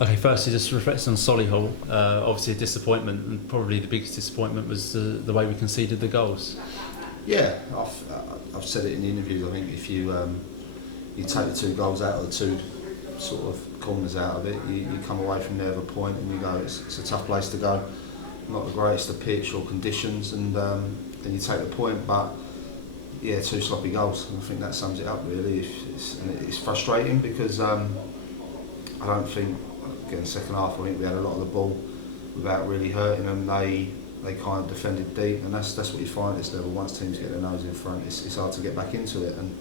Okay, firstly, just reflecting on Solihull, obviously a disappointment, and probably the biggest disappointment was the way we conceded the goals. Yeah, I've said it in the interviews. I think if you take the 2 goals out, or the 2 sort of corners out of it, you come away from there with a point, and you go, it's a tough place to go. Not the greatest of pitch or conditions, and you take the point, but yeah, 2 sloppy goals. And I think that sums it up really. It's frustrating because I don't think, again, second half, I think we had a lot of the ball without really hurting them. They kind of defended deep, and that's what you find at this level. Once teams get their nose in front, it's hard to get back into it. And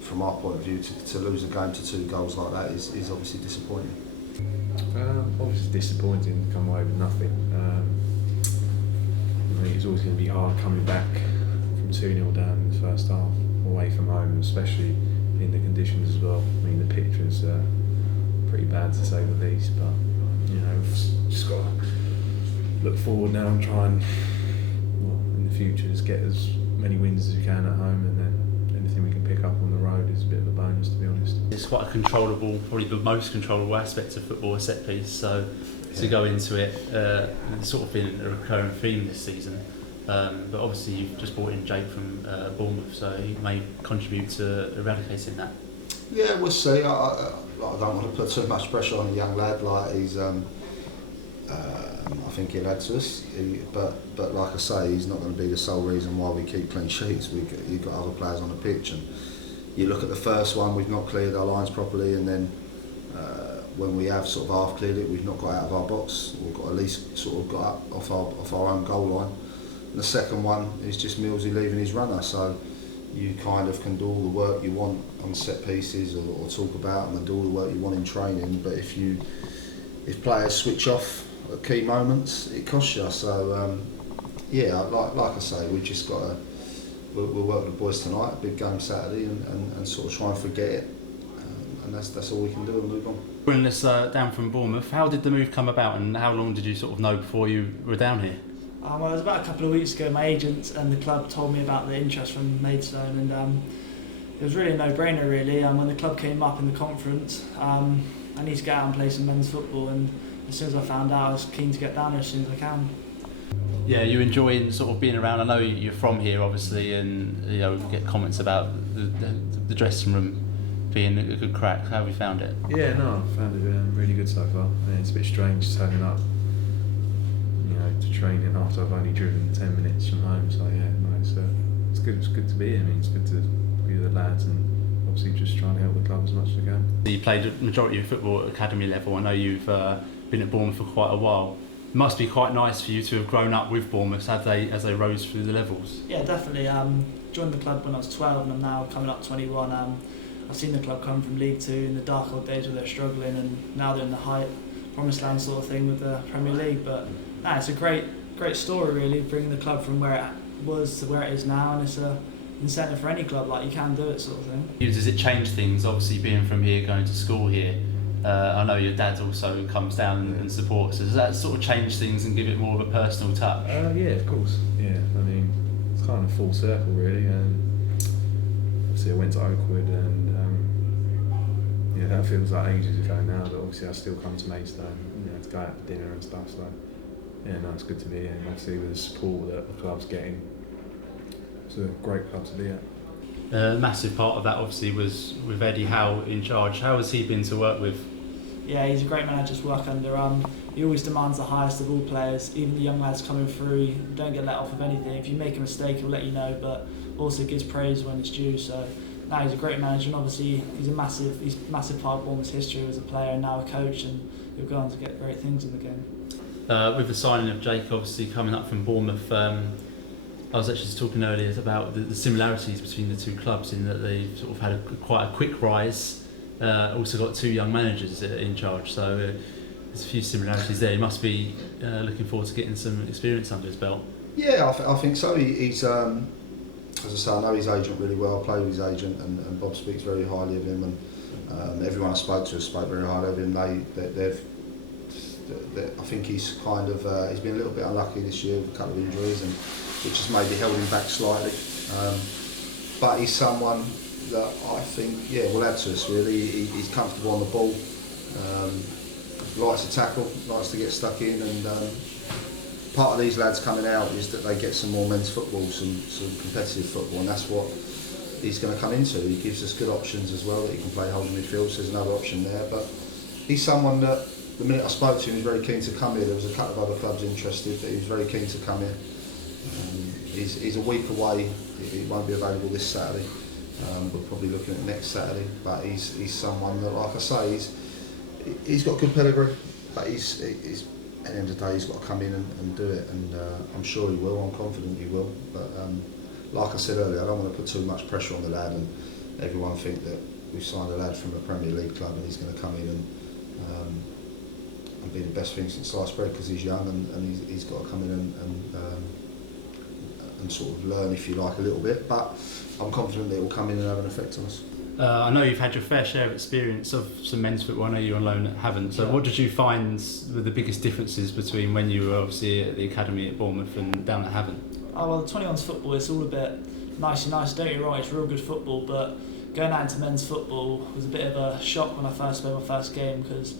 from our point of view, to lose a game to 2 goals like that is obviously disappointing. Obviously disappointing to come away with nothing. I think it's always going to be hard coming back from 2-0 down in the first half, away from home, especially in the conditions as well. I mean, the pitch was pretty bad to say the least, but we've just got to look forward now and try and, in the future, just get as many wins as we can at home, and then anything we can pick up on the road is a bit of a bonus, to be honest. It's quite a controllable, probably the most controllable aspect of football, a set piece. So to go into it, it's sort of been a recurring theme this season. But obviously you've just brought in Jake from Bournemouth, so he may contribute to eradicating that. Yeah, we'll see. I don't want to put too much pressure on a young lad. Like he's, I think he'll add to us. But like I say, he's not going to be the sole reason why we keep clean sheets. You've got other players on the pitch, and you look at the first one, we've not cleared our lines properly, and then when we have sort of half cleared it, we've not got out of our box, or got at least sort of got up off our own goal line. And the second one is just Millsy leaving his runner. So you kind of can do all the work you want on set pieces, or talk about them, and do all the work you want in training. But if players switch off at key moments, it costs you. So yeah, like I say, we've just got to. We'll work with the boys tonight, big game Saturday, and sort of try and forget it. And that's all we can do and move on. Bringing this down from Bournemouth, how did the move come about, and how long did you sort of know before you were down here? Well, it was about a couple of weeks ago. My agent and the club told me about the interest from Maidstone, and it was really a no-brainer really. When the club came up in the conference, I need to get out and play some men's football, and as soon as I found out, I was keen to get down here as soon as I can. Yeah, you enjoying sort of being around? I know you're from here, obviously, and we get comments about the dressing room being a good crack. How have you found it? Yeah, no, I found it really good so far. Yeah, it's a bit strange turning up, to training after I've only driven 10 minutes from home. So yeah, no, it's good. It's good to be here. I mean, it's good to be with the lads, and obviously just trying to help the club as much as I can. You played a majority of football at academy level. I know you've been at Bournemouth for quite a while. It must be quite nice for you to have grown up with Bournemouth as they rose through the levels. Yeah, definitely. Joined the club when I was 12, and I'm now coming up 21. I've seen the club come from League Two in the dark old days where they're struggling, and now they're in the height, promised land sort of thing with the Premier League. But it's a great story really, bringing the club from where it was to where it is now, and it's a incentive for any club, like you can do it sort of thing. Does it change things, obviously being from here, going to school here? I know your dad also comes down and supports. Does that sort of change things and give it more of a personal touch? Yeah, of course. Yeah, I mean, it's kind of full circle really. Obviously I went to Oakwood, and that feels like ages ago now, but obviously I still come to Maidstone, to go out for dinner and stuff. So yeah, no, it's good to be here, and obviously with the support that the club's getting, it's a great club to be at. A massive part of that obviously was with Eddie Howe in charge. How has he been to work with? Yeah, he's a great manager to work under. He always demands the highest of all players, even the young lads coming through. You don't get let off of anything. If you make a mistake, he'll let you know, but also gives praise when it's due. So now he's a great manager, and obviously he's a massive part of Bournemouth's history as a player and now a coach, and he'll go on to get great things in the game. With the signing of Jake obviously coming up from Bournemouth, I was actually talking earlier about the similarities between the two clubs, in that they sort of had quite a quick rise. Also got 2 young managers in charge, so there's a few similarities there. He must be looking forward to getting some experience under his belt. Yeah, I think so. He's as I say, I know his agent really well. I play with his agent, and Bob speaks very highly of him, and everyone I spoke to spoke very highly of him. I think he's kind of he's been a little bit unlucky this year with a couple of injuries, and which has maybe held him back slightly. But he's someone that I think will add to us really. He's comfortable on the ball. likes to tackle, likes to get stuck in, and part of these lads coming out is that they get some more men's football, some competitive football, and that's what he's going to come into. He gives us good options as well, that he can play holding midfield, so there's another option there. But he's someone that, the minute I spoke to him, he was very keen to come here. There was a couple of other clubs interested, but he was very keen to come here. He's a week away, he won't be available this Saturday. We're probably looking at next Saturday, but he's someone that, like I say, he's got good pedigree, but he's at the end of the day, he's got to come in and do it, and I'm sure he will. I'm confident he will. But like I said earlier, I don't want to put too much pressure on the lad, and everyone think that we've signed a lad from a Premier League club and he's going to come in and be the best thing since sliced bread, because he's young, and he's got to come in and sort of learn, if you like, a little bit. But I'm confident that it will come in and have an effect on us. I know you've had your fair share of experience of some men's football. I know you're on loan at Havant. So what did you find were the biggest differences between when you were obviously at the academy at Bournemouth and down at Havant? Oh, well, the 21s football, it's all a bit nicey nice. Don't get me wrong, it's real good football, but going out into men's football was a bit of a shock when I first played my first game, because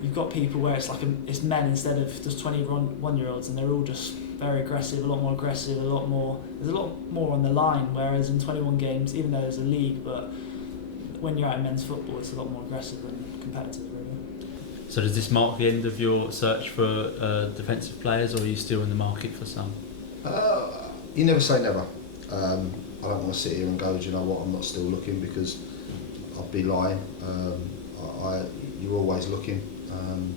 you've got people where it's like it's men instead of just 21-year-olds, and they're all just very aggressive, a lot more aggressive, there's a lot more on the line, whereas in 21 games, even though there's a league, but when you're out in men's football, it's a lot more aggressive and competitive, really. So does this mark the end of your search for defensive players, or are you still in the market for some? You never say never. I don't want to sit here and go, do you know what, I'm not still looking, because I'd be lying. You're always looking, and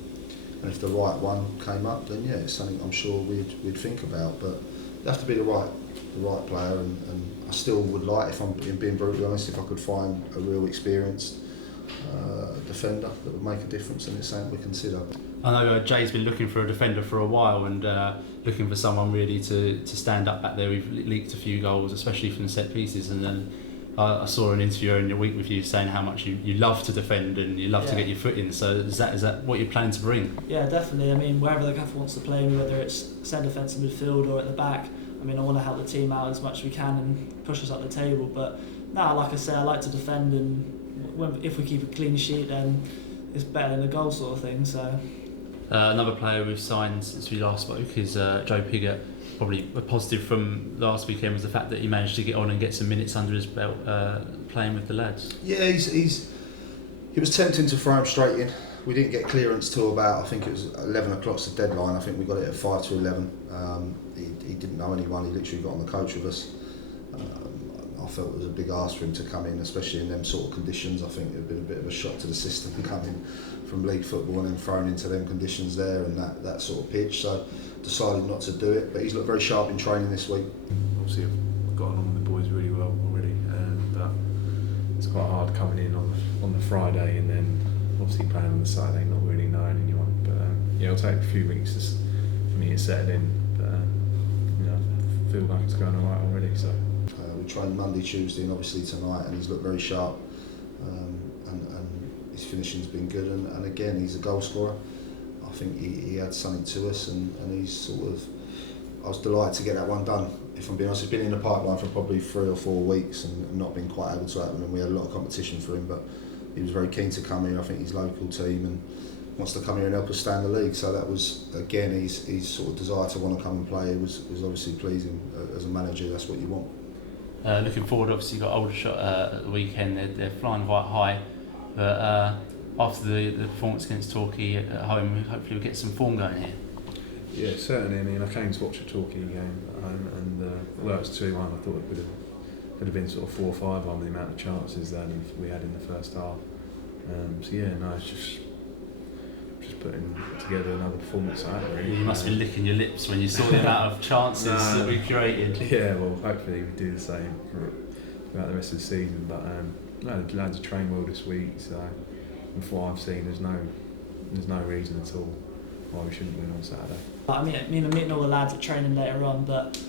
if the right one came up, then yeah, it's something I'm sure we'd think about. But you have to be the right player, and I still would like, if I'm being brutally honest, if I could find a real experienced defender that would make a difference, and it's something we consider. I know Jay's been looking for a defender for a while, and looking for someone really to stand up back there. We've leaked a few goals, especially from the set pieces, and then I saw an interview in your week with you saying how much you love to defend and you love to get your foot in. So is that what you're planning to bring? Yeah, definitely. I mean, wherever the gaffer wants to play me, whether it's centre defensive midfield or at the back, I mean, I want to help the team out as much as we can and push us up the table. But no, like I say, I like to defend, and if we keep a clean sheet, then it's better than a goal, sort of thing. So another player we've signed since we last spoke is Joe Pigott. Probably a positive from last weekend was the fact that he managed to get on and get some minutes under his belt playing with the lads. Yeah, it was tempting to throw him straight in. We didn't get clearance till about, I think it was 11 o'clock's the deadline. I think we got it at 5 to 11. He didn't know anyone, he literally got on the coach with us. I felt it was a big ask for him to come in, especially in them sort of conditions. I think it would have been a bit of a shock to the system coming from league football and then thrown into them conditions there and that sort of pitch. So decided not to do it, but he's looked very sharp in training this week. Obviously I've got on with the boys really well already, but it's quite hard coming in on the Friday and then obviously playing on the Saturday, not really knowing anyone. But it'll take a few weeks for me to settle in, but I feel like it's going alright already. So we trained Monday, Tuesday, and obviously tonight, and he's looked very sharp, and his finishing's been good, and again he's a goal scorer. I think he had something to us, and he's sort of, I was delighted to get that one done. If I'm being honest, he's been in the pipeline for probably 3 or 4 weeks and not been quite able to happen, and we had a lot of competition for him, but he was very keen to come here. I think his local team and wants to come here and help us stay in the league, so that was, again, his sort of desire to want to come and play was obviously pleasing. As a manager, that's what you want. Looking forward, obviously you've got Aldershot at the weekend. They're flying quite high, but after the performance against Torquay at home, hopefully we'll get some form going here. Yeah, certainly. I mean, I came to watch a Torquay game at home, and although it was 2-1, I thought it would have been sort of 4 or 5 with the amount of chances that we had in the first half. So yeah, no, it's just putting together another performance out really. You must be licking your lips when you saw the amount of chances that we created. Yeah, well, hopefully we do the same throughout the rest of the season. But no, the lads have trained well this week, so from what I've seen, there's no reason at all why we shouldn't win on Saturday. I mean, I'm meeting all the lads at training later on, but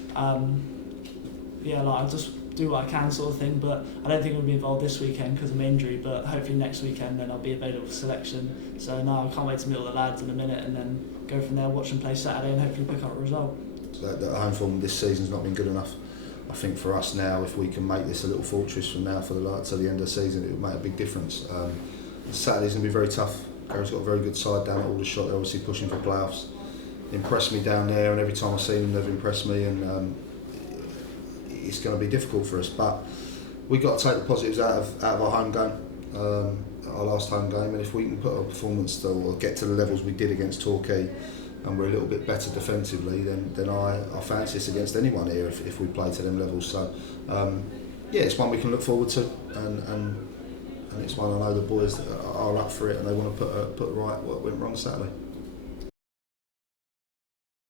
yeah, like I'll just do what I can, sort of thing. But I don't think I'll be involved this weekend because of my injury. But hopefully next weekend, then I'll be available for selection. So no, I can't wait to meet all the lads in a minute and then go from there, watch them play Saturday, and hopefully pick up a result. The home form this season's not been good enough. I think for us now, if we can make this a little fortress from now to the end of the season, it will make a big difference. Saturday's going to be very tough. Gary's got a very good side down at Aldershot. They're obviously pushing for playoffs. Impressed me down there, and every time I've seen them, they've impressed me. And it's going to be difficult for us, but we've got to take the positives out of our home game, our last home game, and if we can put a performance or get to the levels we did against Torquay, and we're a little bit better defensively, then I fancy us against anyone here if we play to them levels. So yeah, it's one we can look forward to, and it's one I know the boys are up for it, and they want to put right what went wrong Saturday.